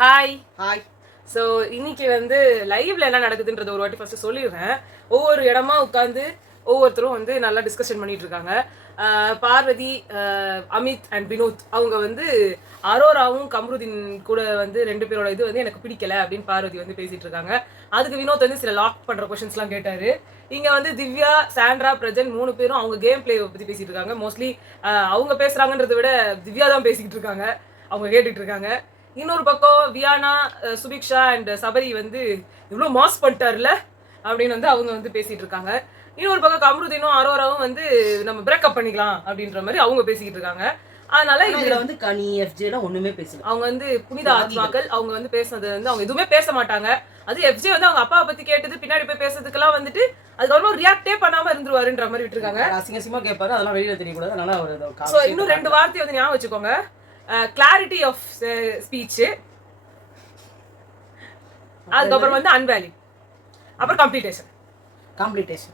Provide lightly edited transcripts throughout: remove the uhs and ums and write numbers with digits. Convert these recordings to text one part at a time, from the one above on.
Hi. Hi. So இன்னைக்கு வந்து லைவ்ல என்ன நடக்குதுன்றது ஒரு வாட்டி ஃபர்ஸ்ட் சொல்லிடுறேன். ஒவ்வொரு இடமா உட்காந்து ஒவ்வொருத்தரும் வந்து நல்லா டிஸ்கஷன் பண்ணிட்டு இருக்காங்க. பார்வதி, அமித் அண்ட் வினோத் அவங்க வந்து அரோராவும் கம்ருதீன் கூட வந்து 2 பேரோட இது வந்து எனக்கு பிடிக்கல அப்படின்னு பார்வதி வந்து பேசிட்டு இருக்காங்க. அதுக்கு வினோத் வந்து சில லாக் பண்ற கொஸ்டின்ஸ்லாம் கேட்டாரு. இங்க வந்து திவ்யா, சாண்ட்ரா, பிரஜன் 3 பேரும் அவங்க கேம் பிளே பத்தி பேசிட்டு இருக்காங்க. மோஸ்ட்லி அவங்க பேசுறாங்கன்றதை விட திவ்யா தான் பேசிக்கிட்டு இருக்காங்க, அவங்க கேட்டுட்டு இருக்காங்க. இன்னொரு பக்கம் வியானா, சுபிக்ஷா அண்ட் சபரி வந்து இவ்வளோ மாஸ் பண்ணிட்டாருல அப்படின்னு வந்து அவங்க வந்து பேசிட்டு இருக்காங்க. இன்னொரு பக்கம் கம்ருதீனும் அரோராவும் வந்து நம்ம பிரேக்கப் பண்ணிக்கலாம் அப்படின்ற மாதிரி அவங்க பேசிக்கிட்டு இருக்காங்க. அதனால இதுல வந்து கனி எஃப்ஜேல ஒண்ணுமே பேசல. அவங்க வந்து புனித ஆத்மாக்கள், அவங்க வந்து பேசுனது வந்து அவங்க எதுவுமே பேச மாட்டாங்க. அது எஃப்ஜே வந்து அவங்க அப்பாவை பத்தி கேட்டது பின்னாடி போய் பேசுறதுக்கெல்லாம் வந்துட்டு அதுக்கப்புறம் ரியாக்டே பண்ணாம இருந்துருவாருன்ற மாதிரி விட்டுருக்காங்க. அசிங்கமா கேட்பாரு, அதெல்லாம் வெளியில தெரியக்கூடாது. அதனால அவர் ஸோ இன்னும் 2 வார்த்தை வந்து ஞாபகம் வச்சுக்கோங்க. கிளாரிட்டி ஆஃப் ஸ்பீச், அதுக்கப்புறம் வந்து அன்வேலிட், அப்புறம் கம்ப்ளீட்டேஷன்.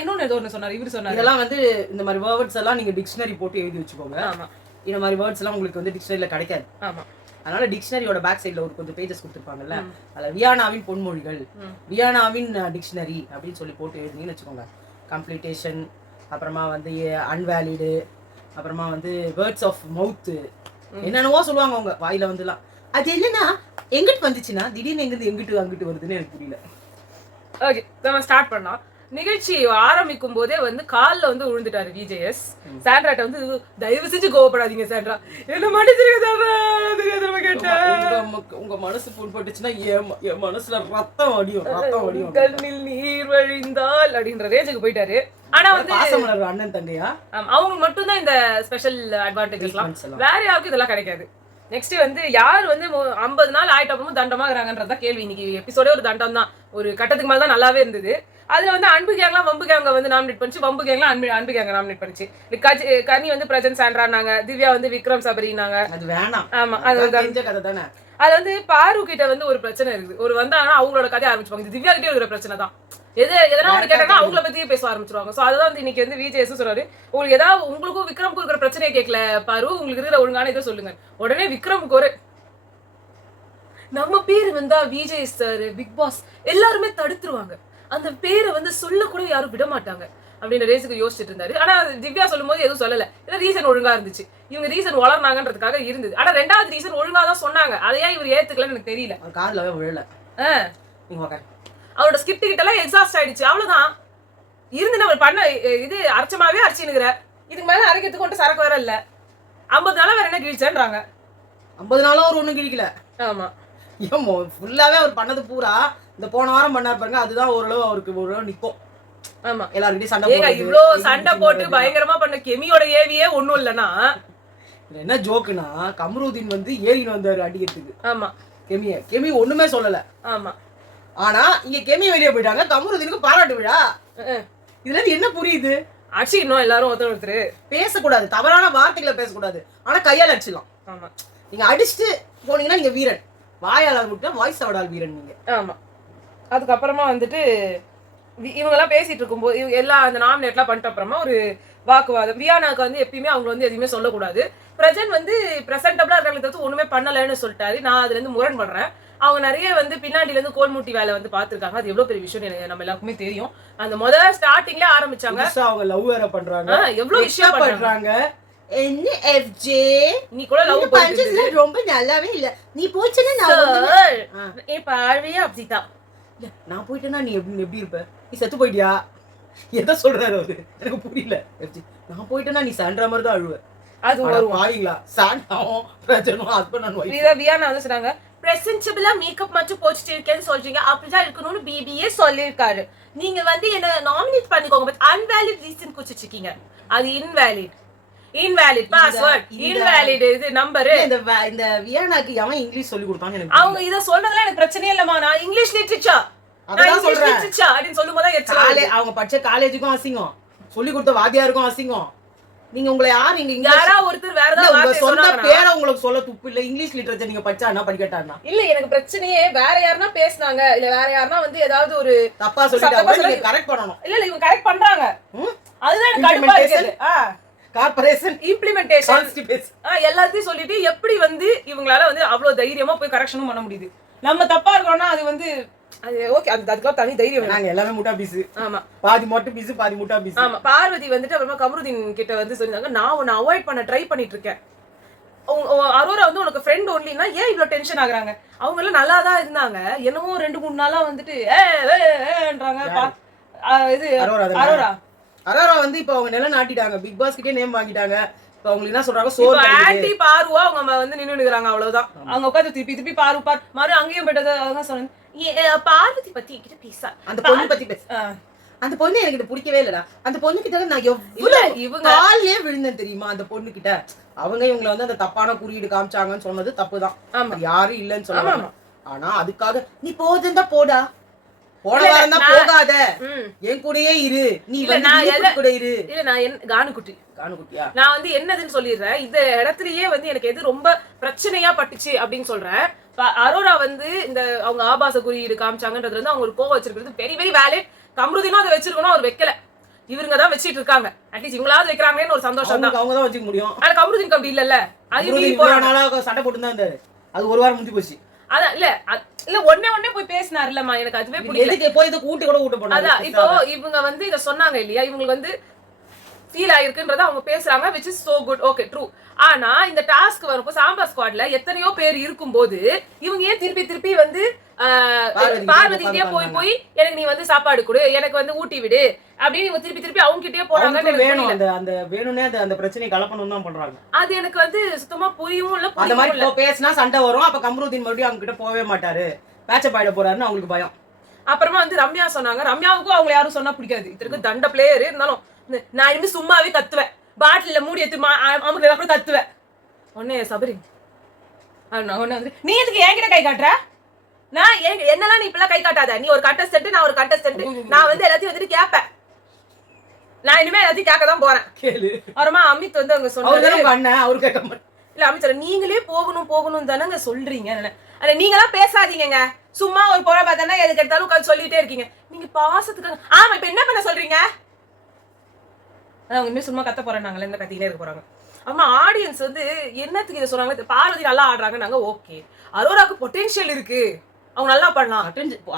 இன்னொன்னு ஏதோ ஒன்று சொன்னார், இவர் சொன்னார். இதெல்லாம் வந்து இந்த மாதிரி வேர்ட்ஸ் எல்லாம் நீங்க டிக்ஷனரி போட்டு எழுதி வச்சுக்கோங்க. ஆமா, இந்த மாதிரி வேர்ட்ஸ் எல்லாம் உங்களுக்கு வந்து டிக்ஷனரியில கிடைக்காது. ஆமா. அதனால டிக்ஷனரியோட பேக் சைட்ல ஒரு கொஞ்சம் பேஜஸ் கொடுத்துருப்பாங்கல்ல, அதுல வியானாவின் பொன்மொழிகள், வியானாவின் டிக்ஷனரி அப்படின்னு சொல்லி போட்டு எழுதினீங்கன்னு வச்சுக்கோங்க. கம்ப்ளீட்டேஷன், அப்புறமா வந்து அன்வேலிடு, அப்புறமா வந்து வேர்ட்ஸ் ஆஃப் மவுத், என்னென்னவோ சொல்லுவாங்க அவங்க வாயில வந்துலாம். அது என்னன்னா எங்கிட்டு வந்துச்சுன்னா திடீர்னு எங்கிட்டு எங்கிட்டு அங்கிட்டு வருதுன்னு எனக்கு புரியல. ஓகே, நம்ம ஸ்டார்ட் பண்ணலாம். நிகழ்ச்சி ஆரம்பிக்கும் போதே வந்து காலில் வந்து விழுந்துட்டாரு விஜேஎஸ். சாண்ட்ராட்ட வந்து தயவு செஞ்சு கோவப்படாதீங்க சாண்ட்ரா, என்ன மன்னிச்சிருக்க கேட்டேன். உங்க மனசு புண்பட்டுச்சுன்னா என் மனசுல ரத்தம் வடியும், கண்ணில் நீர் வழிந்தால் அப்படின்ற ரேஞ்சுக்கு போயிட்டாரு. ஆனா வந்து அண்ணன் தங்கையா அவங்க மட்டும் தான் இந்த ஸ்பெஷல் அட்வான்டேஜஸ்லாம், வேற யாருக்கும் இதெல்லாம் கிடைக்காது. நெக்ஸ்ட் வந்து யார் வந்து 50 நாள் ஆயிட்ட அப்புறமும் தண்டமாகறாங்கன்றதா கேள்வி. இன்னைக்கு எபிசோடே ஒரு தண்டம் தான். ஒரு கட்டத்துக்கு மேல தான் நல்லாவே இருந்தது. அதுல வந்து அன்பு கேங்லாம் வம்பு கேங்க வந்து நாமினேட் பண்ணிச்சு, வம்பு கேங்லாம் அன்பு கேங்க நாமினேட் பண்ணிச்சு. கனி வந்து பிரஜன் சாண்ட்ரானாங்க, திவ்யா வந்து விக்ரம் சபரினாங்க. அது வேணாம். ஆமா, அது கதை தானே. அது வந்து பாரு கிட்ட வந்து ஒரு பிரச்சனை இருக்குது. ஒரு வந்தாங்கன்னா அவங்களோட கதையை ஆரம்பிச்சுப்பாங்க. இது திவ்யா கிட்டே இருக்கிற பிரச்சனை தான். எதனா ஒன்று கேட்டாங்கன்னா அவங்கள பத்தியே பேச ஆரம்பிச்சிருவாங்க. ஸோ அதுதான் வந்து இன்னைக்கு வந்து விஜய் சொல்றாரு, உங்களுக்கு ஏதாவது உங்களுக்கும் விக்ரமுக்கும் இருக்கிற பிரச்சனையை கேட்கல பாரு, உங்களுக்கு இருக்கிற ஒழுங்கான இதை சொல்லுங்க. உடனே விக்ரமுக்கு ஒரு நம்ம பேரு வந்தா விஜய் சார், பிக் பாஸ் எல்லாருமே தடுத்துருவாங்க, அந்த பேரை வந்து சொல்ல கூட யாரும் விட மாட்டாங்க அப்படின்ற ரேஸுக்கு யோசிச்சுட்டு இருந்தாரு. ஆனா திவ்யா சொல்லும் போது எதுவும் சொல்லல. ஏன்னா ரீசன் ஒழுங்கா இருந்துச்சு, இவங்க ரீசன் வளர்னாங்கன்றதுக்காக இருந்தது. ஆனா 2வது ரீசன் ஒழுங்கா தான் சொன்னாங்க, அதையா இவர் ஏத்துக்கலன்னு எனக்கு தெரியல. காதுல விழல. அவரோட ஸ்கிரிப்ட் கிட்ட எல்லாம் எக்ஸாஸ்ட் ஆயிடுச்சு, அவ்வளவுதான். இருந்து நம்ம பண்ண இது அரைச்சமாவே அரைச்சினுங்கிற, இதுக்கு மேல அரைக்கிறதுக்கு கொண்டு சரக்கு வேற இல்ல. 50 நாளா வேற என்ன கிழிச்சேன்றாங்க. 50 நாளா ஒரு ஒண்ணும் கிழிக்கல. ஆமா, ஏமோ ஃபுல்லாவே அவர் பண்ணது பூரா இந்த போன வாரம் பண்ணார் பாருங்க, அதுதான் ஓரளவு அவருக்கு ஓரளவு நிக்கும். ஆமா, எல்லார்கிட்டயும் சண்டை போட்டு இவ்ளோ சண்டை போட்டு பயங்கரமா பண்ண கெமியோட ஏவியே ஒண்ணும் இல்லனா. என்ன ஜோக்குனா கம்ருதீன் வந்து ஏறின்னு வந்தாரு அடிக்கிறதுக்கு. ஆமா, கெமி ஒண்ணுமே சொல்லல. ஆமா, ஆனா இங்க கெமி வெளியே போயிட்டாங்க, கம்ருதீனுக்கு பாராட்டு விழா. இதுல இருந்து என்ன புரியுது? அடிச்சு இன்னும் எல்லாரும் ஒருத்தர் பேசக்கூடாது, தவறான வார்த்தைகளை பேசக்கூடாது, ஆனா கையால் அடிச்சிடலாம். ஆமா, நீங்க அடிச்சுட்டு போனீங்கன்னா நீங்க வீரன், வாயாளர் மட்டும் வாய்ஸ் அவடால் வீரன் நீங்க. ஆமா. அதுக்கப்புறமா வந்துட்டு இவங்கெல்லாம் பேசிட்டு இருக்கும்போது எல்லாம் அந்த நாமினேட்லாம் பண்ணிட்ட அப்புறமா ஒரு வாக்குவாதம். வியானாக்கு வந்து எப்பயுமே அவங்க வந்து எதுவுமே சொல்லக்கூடாது. பிரஜன் வந்து பிரசன்டபிளா இருக்கிறத தவிர்த்து ஒண்ணுமே பண்ணலன்னு சொல்லிட்டாரு. நான் அதுல இருந்து முரண் பண்றேன். அவங்க நிறைய வந்து பின்னாடில இருந்து கோல்மூட்டி வேலை வந்து பாத்துருக்காங்க. அது எவ்வளவு பெரிய விஷயம் நம்ம எல்லாருக்குமே தெரியும். அந்த முதல்ல ஸ்டார்டிங்ல ஆரம்பிச்சாங்க, அவங்க லவ் வேற பண்றாங்க, எவ்வளவு விஷயம் பண்றாங்க. என்ன எஃப்ஜே நீ கூட லவ் பண்றது ரொம்ப நல்லாவே இல்ல. நீ போச்சேன்னா நான் ஏ பார்வையே அப்படிதான். நான் போயிட்டேன்னா நீ எப்படி இருப்ப? நீ செத்து போயிட்டியா? எதை சொல்றாரு அவரு எனக்கு புரியல. எஃப்ஜே நான் போயிட்டேன்னா நீ சாண்ட்ரா மாதிரி தான் அழுவ. அது வாயிங்களா சாண்டாவும் பிரச்சனும் ஹஸ்பண்ட் அண்ட் வைஃப். வியானா வந்து சொன்னாங்க, பிரசன்டபிளா மேக்கப் மட்டும் போட்டுட்டு இருக்கேன்னு சொல்றீங்க, அப்படிதான் இருக்கணும்னு பிபிஏ சொல்லியிருக்காரு. நீங்க வந்து என்ன நாமினேட் பண்ணிக்கோங்க, பட் அன்வேலிட் ரீசன் குடிச்சிட்டு இருக்கீங்க. அது இன்வேலிட் பாஸ்வேர்ட், இன்வேலிட் இது நம்பர். இந்த வியானாக்கு அவன் இங்கிலீஷ் சொல்லி கொடுத்தாங்க எனக்கு. அவங்க இத சொல்றதுல எனக்கு பிரச்சனையே இல்லமா, நான் இங்கிலீஷ் லிட்டரேச்சர் அதான் சொல்றேன் அப்படின்னு சொல்லும்போது எச்சலாலே அவங்க படிச்ச காலேஜுக்கும் அசிங்கம், சொல்லி கொடுத்த வாத்தியாருக்கும் அசிங்கம். நீங்க உங்களை யார் இங்க யாரா ஒருத்தர் வேற ஏதாவது வார்த்தை சொன்ன பேரை உங்களுக்கு சொல்ல துப்பு இல்ல. இங்கிலீஷ் லிட்டரேச்சர் நீங்க படிச்சானா படிக்கட்டானா இல்ல. எனக்கு பிரச்சனையே வேற யாருன்னா பேசினாங்க, இல்ல வேற யாருன்னா வந்து ஏதாவது ஒரு தப்பா சொல்லிட்டாங்க, நீங்க கரெக்ட் பண்ணனும். இல்ல இவங்க கரெக்ட் பண்றாங்க, அதுதான் எனக்கு கடுப்பா இருக்குது. கார்பரேஷன் இம்ப்ளிமெண்டேஷன் கான்ஸ்டிபேஷன் எல்லாத்தையும் சொல்லிட்டு எப்படி வந்து இவங்களால வந்து அவ்வளவு தைரியமா போய் கரெக்ஷனும் பண்ண முடியுது. நம்ம தப்பா இருக்கோம்னா அது வந்து அது ஓகே, அதுக்கெல்லாம் தனி தைரியம் வேணும். நாங்க எல்லாமே முட்டா பீஸ். ஆமா, பாதி மொட்டை பீஸ் பாதி முட்டா பீஸ். ஆமா. பார்வதி வந்துட்டு அப்புறமா கமருதீன் கிட்ட வந்து சொல்லிருந்தாங்க, நான் உன்னை அவாய்ட் பண்ண ட்ரை பண்ணிட்டு இருக்கேன், அரோரா வந்து உனக்கு ஃப்ரெண்ட் ஒன்லினா ஏன் இவ்வளவு டென்ஷன் ஆகுறாங்க? அவங்க எல்லாம் நல்லா தான் இருந்தாங்க, என்னமோ 2-3 நாளா வந்துட்டு ஏன்றாங்க. இது அரோரா அரோரா வந்து இப்ப அவங்க நிலம் நாட்டிட்டாங்க, பிக் பாஸ் கிட்டே நேம் வாங்கிட்டாங்க. இப்ப அவங்களுக்கு என்ன சொல்றாங்க, சோறு ஆன்டி பாருவா அவங்க வந்து நின்னுறாங்க, அவ்வளவுதான். அவங்க உட்காந்து திருப்பி பாரு மாறு அங்கேயும் போயிட்டது. அதான் சொன்னேன், பார்வதி பத்தி என்கிட்ட பேச, அந்த பொண்ணு பத்தி பேச, அந்த பொண்ணு எனக்கு இது பிடிக்கவே இல்லடா. அந்த பொண்ணு கிட்ட நான் எவ்வளவு இவங்க காலே விழுந்தேன் தெரியுமா அந்த பொண்ணு கிட்ட. அவங்க இவங்களை வந்து அந்த தப்பான குறியீடு காமிச்சாங்கன்னு சொன்னது தப்புதான், யாரும் இல்லன்னு சொல்லலாம். ஆனா அதுக்காக நீ போதுந்தா போடா, போடா போகாத, என் கூடயே இரு, நீ கூட இரு. இல்ல நான் கானுக்குட்டியா நான் வந்து என்னதுன்னு சொல்லிடுறேன். இந்த இடத்துலயே வந்து எனக்கு எது ரொம்ப பிரச்சனையா பட்டுச்சு அப்படின்னு சொல்றேன். அரோரா வந்து இந்த அவங்க ஆபாச குறியீடு காமிச்சாங்கன்றது வந்து அவங்க ஒரு கோவம் வச்சிருக்கிறது வெரி வெரி வேலிட். கமருதீனும் அதை வச்சிருக்கணும், அவர் வைக்கல, இவங்க தான் வச்சிட்டு இருக்காங்க. அட்லீஸ்ட் இவங்களாவது வைக்கிறாங்கன்னு ஒரு சந்தோஷம் தான், அவங்க தான் வச்சுக்க முடியும். ஆனா கமருதீனுக்கு அப்படி இல்லல்ல, அது சண்டை போட்டு தான் இருந்தாரு, அது ஒரு வாரம் முடிஞ்சு போச்சு. அதான் இல்ல ஒன்னே போய் பேசினாரு இல்லம்மா, எனக்கு அதுவே புரியல. போய் இது கூட்டு கூட கூட்டு போனாங்க. அதான் இப்போ இவங்க வந்து இத சொன்னாங்க இல்லையா, இவங்களுக்கு வந்து ஃபீல் ஆயிருக்குன்றத அவங்க பேசுறாங்க, which is so good, okay true. ஆனா இந்த டாஸ்க் வரப்போ சாம்பா ஸ்குவாட்ல எத்தனையோ பேர் இருக்கும்போது இவங்க ஏன் திருப்பி வந்து பார்வதிக்கிட்டே போய் எனக்கு நீ வந்து சாப்பாடு கொடு, எனக்கு வந்து ஊட்டி விடு அப்படின்னு இவங்க திருப்பி அவங்க கிட்டே போறாங்க. வேணும் அந்த வேணும்னே அந்த பிரச்சனையை கலப்பணும் தான் பண்றாங்க. அது எனக்கு வந்து சுத்தமா புரியவும் இல்ல. அந்த மாதிரி பேசினா சண்டை வரும், அப்ப கமருதீன் மறுபடியும் அவங்க கிட்ட போவே மாட்டாரு, பேட்சப் ஆயிட போறாருன்னு அவங்களுக்கு பயம். அப்புறமா வந்து ரம்யா சொன்னாங்க, ரம்யாவுக்கும் அவங்க யாரும் சொன்னா பிடிக்காது, இதற்கு தண்ட பிளேயர் இருந்தாலும் நான் இனிமே சும்மாவே கத்துவேன், பாட்டில மூடி எடுத்து அமுக்கு கூட கத்துவேன். உடனே சபரி ஒன்னு வந்து நீ எதுக்கு என்கிட்ட கை காட்டுற, நான் என்னெல்லாம் நீ இப்பெல்லாம் கை காட்டாத, நீ ஒரு கண்டஸ்டன்ட் நான் ஒரு கண்டஸ்டன்ட், நான் வந்து எல்லாத்தையும் வந்துட்டு கேட்பேன், நான் இனிமே எல்லாத்தையும் கேட்க தான் போறேன் கேளு. அப்புறமா அமித் வந்து அவங்க சொன்னாங்க, அவரு கேட்க மாட்டேன் இல்ல அமித் சொல்ல, நீங்களே போகணும் தானங்க சொல்றீங்க, நீங்களாம் பேசாதீங்க, சும்மா ஒரு பொழை பார்த்தானா எதுக்கு எடுத்தாலும் உட்காந்து சொல்லிட்டே இருக்கீங்க, நீங்க பாசத்துக்கு. ஆமா இப்ப என்ன பண்ண சொல்றீங்க, அவங்க இனிமே சும்மா கத்த போறேன், நாங்களே இந்த கத்திக்கிட்டே இருக்க போறாங்க. அம்மா ஆடியன்ஸ் வந்து என்னத்துக்கு இதை சொல்றாங்க, பார்வதி நல்லா ஆடுறாங்க, நாங்க ஓகே, அரோராக்கு பொட்டென்ஷியல் இருக்கு, அவங்க நல்லா பண்ணலாம்,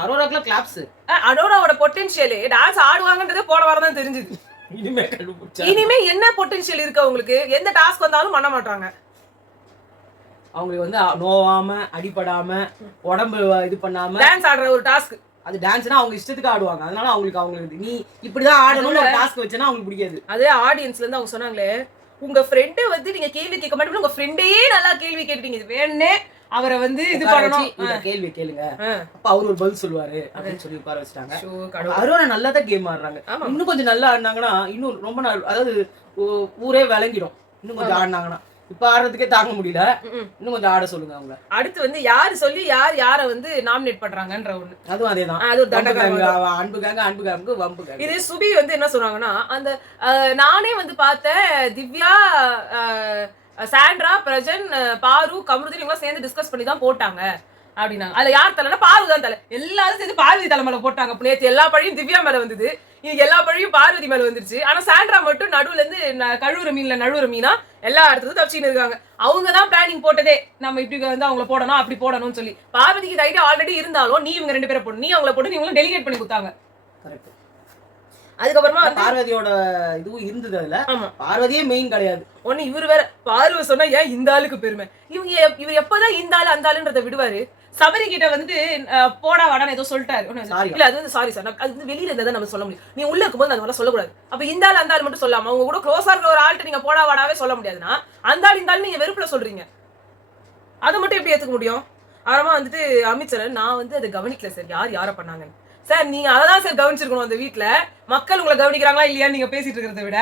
அரோராக்குலாம் கிளாப்ஸ், அரோராவோட பொட்டென்ஷியல் டான்ஸ் ஆடுவாங்கன்றதே போன வாரம் தான் தெரிஞ்சது. இனிமே என்ன பொட்டென்ஷியல் இருக்கு அவங்களுக்கு, எந்த டாஸ்க் வந்தாலும் பண்ண மாட்டாங்க. அவங்களுக்கு வந்து நோவாம அடிபடாம உடம்பு இது பண்ணாம டான்ஸ் ஆடுற ஒரு டாஸ்க், அது டான்ஸ்னா அவங்க இஷ்டத்துக்கு ஆடுவாங்க, அதனால அவங்களுக்கு நீ இப்படிதான் ஆடணும்னு ஒரு டாஸ்க் வச்சனா அவங்களுக்கு பிடிக்காது. அதே ஆடியன்ஸ்ல இருந்து அவங்க சொன்னாங்களே, உங்க ஃப்ரெண்ட் வந்து நீங்க கேள்வி கேட்க மாட்டீங்க, உங்க ஃப்ரெண்டே நல்லா கேள்வி கேட்டீங்க, இது வேணே அவரை வந்து இது பண்ணணும், கேள்வி கேளுங்க, அப்ப அவரு ஒரு பதில் சொல்லுவாரு அப்படின்னு சொல்லி உட்கார வச்சுட்டாங்க. அரோரா நல்லா தான் கேம் ஆடுறாங்க, இன்னும் கொஞ்சம் நல்லா ஆடினாங்கன்னா இன்னும் ரொம்ப நாள், அதாவது ஊரே விளங்கிடும், இன்னும் கொஞ்சம் ஆடினாங்கன்னா. இப்ப ஆடுறதுக்கே தாங்க முடியல, இன்னும் கொஞ்சம் ஆட சொல்லுங்க அவங்க. அடுத்து வந்து யாரு சொல்லி யார வந்து நாமினேட் பண்றாங்கன்ற ஒண்ணு, அதுவும் அதேதான், அது ஒரு அன்புக்காங்க வம்பு. இது சுபி வந்து என்ன சொல்றாங்கன்னா, அந்த நானே வந்து பார்த்தேன், திவ்யா, சாண்ட்ரா, பிரஜன், பாரு, கமருதீன் இவங்க சேர்ந்து டிஸ்கஸ் பண்ணி தான் போட்டாங்க அப்படின்னாங்க. அதுல யார் தலைனா பாரு தான் தலை, எல்லாரும் சேர்ந்து பார்வதி தலைமையில போட்டாங்க. நேற்று எல்லா பழியும் திவ்யா மேல வந்தது, இன்னைக்கு எல்லா பழியும் பார்வதி மேல வந்துருச்சு. ஆனா சாண்ட்ரா மட்டும் நடுவுல இருந்து நழுவுற மீனா எல்லா இடத்துக்கும் தப்பிச்சுன்னு இருக்காங்க. அவங்க தான் பிளானிங் போட்டதே, நம்ம இப்படி வந்து அவங்கள போடணும் அப்படி போடணும்னு சொல்லி. பார்வதிக்கு இந்த ஐடியா ஆல்ரெடி இருந்தாலும் நீ இவங்க 2 பேரை போடணும், நீ அவங்கள போட்டு நீங்களும் டெலிகேட் பண்ணி கொடுத்தாங்க. அதுக்கப்புறமா பார்வதியோட இதுவும் இருந்தது, அதுல பார்வதியே மெயின் கிடையாது. ஒண்ணு இவரு வேற பார்வதி சொன்னா ஏன் இந்த ஆளுக்கு பெருமை, இவர் எப்பதான் இந்த ஆளு அந்த ஆளுன்றத விடுவாரு. சபரி கிட்ட வந்துட்டு போடா வாடான்னு ஏதோ சொல்லிட்டாரு, இல்ல அது வந்து சாரி சார், அது வந்து வெளியில இருந்தா நம்ம சொல்ல முடியும், நீ உள்ள இருக்கும்போது அந்த மாதிரி சொல்லக்கூடாது. அப்ப இந்த ஆள் அந்த ஆள் மட்டும் சொல்லாம அவங்க கூட க்ளோஸா இருக்கிற ஒரு ஆள்கிட்ட நீங்க போடா வாடாவே சொல்ல முடியாதுன்னா, அந்த ஆள் இந்த ஆள் நீங்க வெறுப்புல சொல்றீங்க, அதை மட்டும் எப்படி ஏத்துக்க முடியும்? அப்புறமா வந்துட்டு அமித் சார், நான் வந்து அதை கவனிக்கல சார், யார பண்ணாங்கன்னு. சார் நீங்க அதான் சார் கவனிச்சிருக்கணும், அந்த வீட்டுல மக்கள் உங்களை கவனிக்கிறாங்களா இல்லையான்னு நீங்க பேசிட்டு இருக்கிறத விட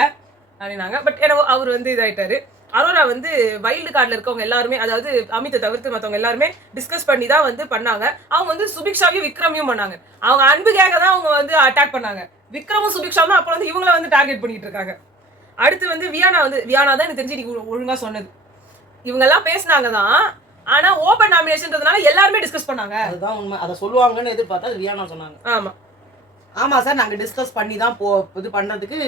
அப்படின்னாங்க. பட் ஏன்னா அவர் வந்து இதாயிட்டாரு. அரோரா வந்து வைல்டு கார்டில் இருக்கவங்க எல்லாருமே, அதாவது அமித்தை தவிர்த்து மற்றவங்க எல்லாருமே டிஸ்கஸ் பண்ணி தான் வந்து பண்ணாங்க. அவங்க வந்து சுபிக்ஷாவையும் விக்ரமையும் பண்ணாங்க. அவங்க அன்புக்காக தான் அவங்க வந்து அட்டாக் பண்ணாங்க. விக்ரமும் சுபிக்ஷாவும் அப்போ வந்து இவங்களை வந்து டார்கெட் பண்ணிட்டு இருக்காங்க. அடுத்து வந்து வியானா தான் எனக்கு தெரிஞ்சு நீங்க ஒழுங்கா சொன்னது. இவங்க எல்லாம் பேசினாங்க தான், ஆனா ஓபன் நாமினேஷன்றதுனால எல்லாருமே டிஸ்கஸ் பண்ணாங்க. அதுதான் உண்மை, அதை சொல்லுவாங்கன்னு எதிர்பார்த்தா வியானா சொன்னாங்க. ஆமா, ஆமா சார், நாங்க டிஸ்கஸ் பண்ணி தான் இது பண்றதுக்கு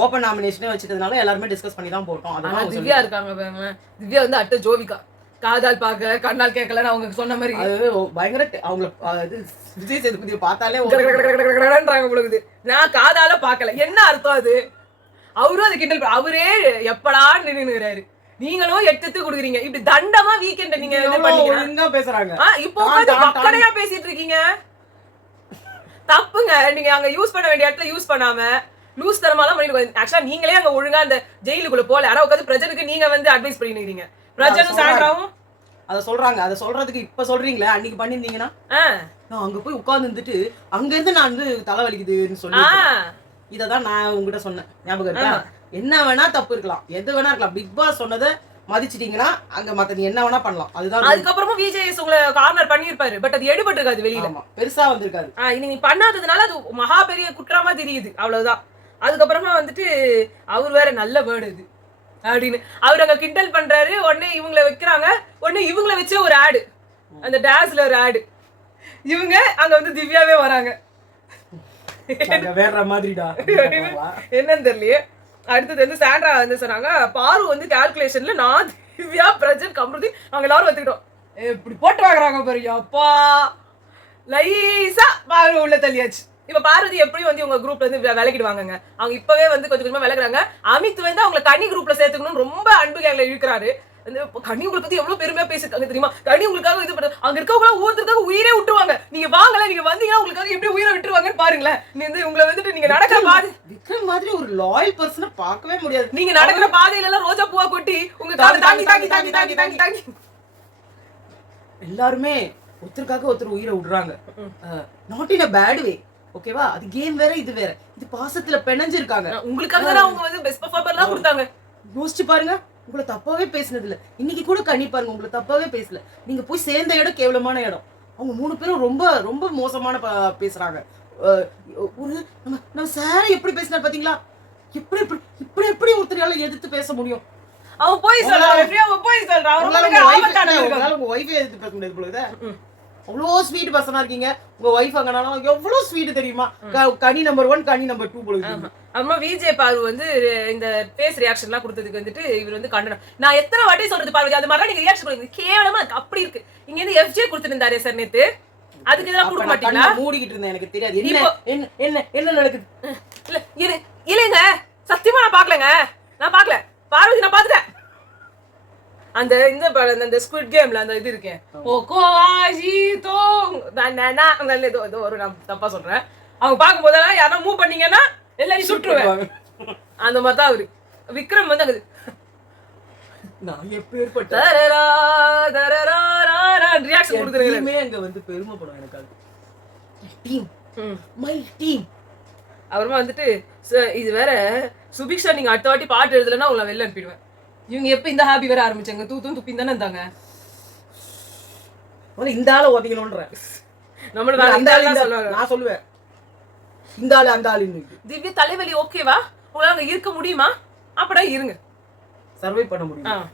ஓபன் நாமினேஷனே வச்சிட்டதுனால எல்லாருமே டிஸ்கஸ் பண்ணி தான் போட்டோம். ஆனா அதனால திவ்யா இருக்காங்க பாருங்க. திவ்யா வந்து அட்ட ஜோவிகா, காதால் பார்க்க கண்ணால் கேட்கலன்னு அவங்க சொன்ன மாதிரி அது பயங்கர அவங்க இது விஜய் சேதுபதியை பார்த்தாலே கடகடகடகடகடன்றாங்க பொழுது. நான் காதால பார்க்கல, என்ன அர்த்தம் அது? அவரும் அது கிண்டல் அவரே எப்படா நின்னுறாரு. நீங்களும் எடுத்து குடுக்குறீங்க இப்படி தண்டமா வீக்கெண்ட நீங்க இது பண்ணீங்க. ஒழுங்கா பேசுறாங்க. இப்போ உட்கார்ந்து மக்களையா பேசிட்டு இருக்கீங்க. தப்புங்க. நீங்க அங்க யூஸ் பண்ண வேண்டிய இடத்துல யூஸ் பண்ணாம லூஸ் தரமாலாம் பண்ணிட்டு ஆக்சுவலா நீங்களே அங்க ஒழுங்கா அந்த ஜெயிலுக்குள்ள போல. ஆனா உட்காந்து பிரஜனுக்கு நீங்க வந்து அட்வைஸ் பண்ணிக்கிறீங்க. பிரஜனும் சாண்ட்ராவும் அத சொல்றாங்க. அத சொல்றதுக்கு இப்ப சொல்றீங்களே, அன்னைக்கு பண்ணிருந்தீங்கன்னா நான் அங்க போய் உட்கார்ந்து இருந்துட்டு அங்க இருந்து நான் வந்து தலை வலிக்குதுன்னு சொல்லி இததான் நான் உங்ககிட்ட சொன்னேன். ஞாபகம் இருக்கா? என்ன வேணா தப்பு இருக்கலாம், எது வேணா இருக்கலாம். பிக் பாஸ் சொன்னதை மதிச்சிட்டீங்கன்னா அங்க மத்த நீ என்ன வேணா பண்ணலாம். அதுதான். அதுக்கப்புறமும் விஜய் உங்களை கார்னர் பண்ணிருப்பாரு. பட் அது எடுபட்டு இருக்காது வெளியில. பெருசா வந்திருக்காது. இது நீ பண்ணாததுனால அது மகா பெரிய குற்றமா தெரியுது. அவ்வளவுதான். அதுக்கப்புறமா வந்துட்டு அவர் வேற நல்ல வேர்டு இது அப்படின்னு அவர் அங்க கிண்டல் பண்றாரு. உடனே இவங்களை வைக்கிறாங்க. உடனே இவங்களை வச்சே ஒரு ஆடு, அந்த டாஸ்ல ஒரு ஆடு. இவங்க அங்க வந்து திவ்யாவே வராங்க. வேற மாதிரிடா என்னன்னு தெரியலையே. அடுத்தது வந்து சாண்ட்ரா வந்து சொன்னாங்க, பாரு வந்து கால்குலேஷன்ல நான் திவ்யா பிரஜன் கம்ருதி அவங்க எல்லாரும் வந்துக்கிட்டோம். இப்படி போட்டு வாங்குறாங்க பாரு. அப்பா லைசா பாரு உள்ள தள்ளியாச்சு. இப்ப பார்வதி எப்படி வந்து உங்க குரூப்ல இருந்து விலகிடுவாங்க. அவங்க இப்பவே வந்து கொஞ்சம் கொஞ்சமா விலகுறாங்க. அமித் வந்து அவங்களை கனி குரூப்ல சேர்த்துக்கணும்னு ரொம்ப அன்பு கேங்ல இழுக்கிறாரு. கனி உங்களை பத்தி எவ்வளவு பெருமையா பேசிருக்காங்க தெரியுமா? கனி உங்களுக்காக இது பண்ண அங்க இருக்கவங்க ஒவ்வொருத்தருக்காக உயிரே விட்டுருவாங்க. நீங்க வாங்கல, நீங்க வந்தீங்கன்னா உங்களுக்காக எப்படி உயிரை விட்டுருவாங்கன்னு பாருங்களேன். நீ வந்து உங்களை வந்துட்டு நீங்க நடக்கிற பாதை விக்ரம் மாதிரி ஒரு லாயல் பர்சனை பார்க்கவே முடியாது. நீங்க நடக்கிற பாதையில எல்லாம் ரோஜா பூவா கொட்டி உங்க கால தாங்கி தாங்கி தாங்கி தாங்கி தாங்கி தாங்கி எல்லாருமே ஒருத்தருக்காக ஒருத்தர் உயிரை விடுறாங்க. Not in a bad way. ஓகேவா? அது கேம் வேற, இது வேற. இது பாசத்துல பிணைஞ்சிருக்காங்க. உங்களுக்காக தான் அவங்க வந்து பெஸ்ட் பர்ஃபார்மர்லாம் கொடுத்தாங்க. யோசிச்சு பாருங்க. உங்களை தப்பாவே பேசினது இல்ல. இன்னைக்கு கூட கண்ணி பாருங்க, உங்களை தப்பாவே பேசல. நீங்க போய் சேர்ந்த இடம் கேவலமான இடம். அவங்க 3 பேரும் ரொம்ப ரொம்ப மோசமான பேசுறாங்க. ஒரு நம்ம சார எப்படி பேசினார் பாத்தீங்களா? எப்படி எப்படி இப்படி எப்படி ஒருத்தரையால எதிர்த்து பேச முடியும்? அவன் போய் சொல்றான். அவன் போய் சொல்றான். உங்க ஒய்ஃபை எதிர்த்து பேச முடியாது போல. அவ்வளோ ஸ்வீட் பர்சனா இருக்கீங்க. உங்க ஒய்ஃப் அங்கனாலும் எவ்வளவு ஸ்வீட் தெரியுமா? கனி நம்பர் 1, கனி நம்பர் 2 போல. அம்மா விஜய் பாரு வந்து இந்த ஃபேஸ் ரியாக்ஷன்லாம் கொடுத்ததுக்கு வந்துட்டு இவர் வந்து கண்டனம். நான் எத்தனை வாட்டி சொல்றது பார்வதி, அது மாதிரி நீங்க ரியாக்ஷன் கொடுங்க. கேவலமா இருக்கு. அப்படி இருக்கு. இங்க இருந்து எஃப்ஜே கொடுத்துருந்தாரு சார் நேத்து. அதுக்கு இதெல்லாம் கொடுக்க மாட்டீங்களா? மூடிக்கிட்டு இருந்தேன். எனக்கு தெரியாது என்ன என்ன என்ன நடக்குது. இல்ல இல்லங்க, சத்தியமா நான் பாக்கலங்க. நான் பாக்கல பார்வதி, நான் பாத்துட்டேன். அந்த இந்த அந்த ஸ்குவிட் கேம்ல அந்த இது இருக்கேன். ஓகோ ஆஜி தோ நானா அங்க ஏதோ ஒரு நான் தப்பா சொல்றேன். அவங்க பாக்கும் போதெல்லாம் யாரா மூவ் பண்ணீங்கன்னா எல்லாரும் சுட்டுருவேன். அந்த மாதிரி தான் அவரு விக்ரம் வந்து அங்க நான் எப்பேற்பட்ட தரரா தரரா ரியாக்ஷன் கொடுக்குறேன். அங்க வந்து பெருமைப்படும் எனக்கு. Team my team. அப்புறமா வந்துட்டு இது வேற சுபிக்ஷா, நீங்க அடுத்த வாட்டி பாட்டு எழுதலன்னா உங்களை வெளில அனுப்பிடுவேன். இவங்க எப்ப இந்த ஹாபி வேற ஆரம்பிச்சாங்க? தூத்தும் துப்பின் தானே இருந்தாங்க. இந்த ஆளை ஓதிக்கணும்ன்ற நம்மள அந்த ஆளு சொல்லுவாங்க. நான் சொல்லுவேன் இந்த ஆளு அந்த ஆளு. திவ்யா தலைவலி ஓகேவா? உங்களால அங்க இருக்க முடியுமா? அப்படியே இருங்க, சர்வை பண்ண முடியும்.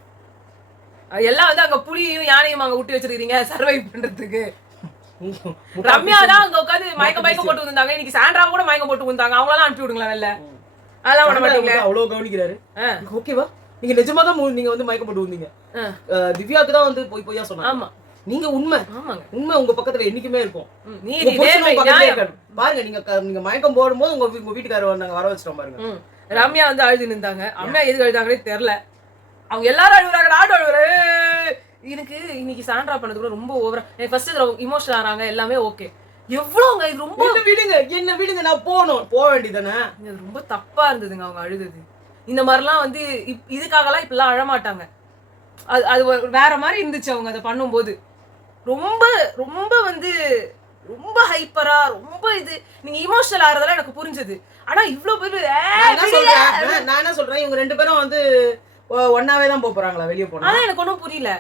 எல்லாம் வந்து அங்க புலியும் யானையும் அங்க விட்டு வச்சிருக்கீங்க சர்வை பண்றதுக்கு. ரம்யா தான் அங்க உட்காந்து மயக்கம் போட்டு வந்தாங்க. இன்னைக்கு சாண்ட்ரா கூட மயக்கம் போட்டு வந்தாங்க. அவங்களெல்லாம் அனுப்பி விடுங்களா வெளில? அதெல்லாம் விட மாட்டீங்களா? அவ்வளவு கவனிக்கிறாரு. ஓகேவா? நீங்க நிஜமா தான் நீங்க வந்து மயக்கம் போட்டு வந்தீங்க. திவ்யாக்கு தான் வந்து போய் சொன்னாங்க. ஆமா, நீங்க உண்மை உங்க பக்கத்துல என்னைக்குமே இருக்கும். பாருங்க, நீங்க மயக்கம் போடும்போது உங்க வீட்டுக்காரர் வந்தாங்க, வர வச்சிட்டோம் பாருங்க. ரம்யா வந்து அழுது நின்றாங்க. அம்மா எதுக்கு அழுதாங்கன்னே தெரியல. அவங்க எல்லாரும் அழுகுறாங்க, ஆட்டோ அழுகுறாரு. எனக்கு இன்னைக்கு சாண்ட்ரா பண்ணது கூட ரொம்ப ஓவரா. ஃபர்ஸ்ட் இமோஷனல் ஆறாங்க, எல்லாமே ஓகே. எவ்வளவுங்க இது ரொம்ப என்ன விடுங்க, நான் போக வேண்டியதானே. இது ரொம்ப தப்பா இருந்ததுங்க அவங்க அழுது. இந்த மாதிரிலாம் வந்து இதுக்காகலாம் இப்பெல்லாம் அழமாட்டாங்க. அது வேற மாதிரி இருந்துச்சு அவங்க அதை பண்ணும்போது. ரொம்ப ரொம்ப வந்து ரொம்ப ஹைப்பரா ரொம்ப இது நீங்க இமோஷனல் ஆறதெல்லாம் எனக்கு புரிஞ்சது. ஆனா இவ்வளவு பேரு நான் என்ன சொல்றேன், இவங்க 2 பேரும் வந்து ஒன்னாவே தான் போறாங்களா வெளியே போனா? அதான் எனக்கு ஒன்றும் புரியல.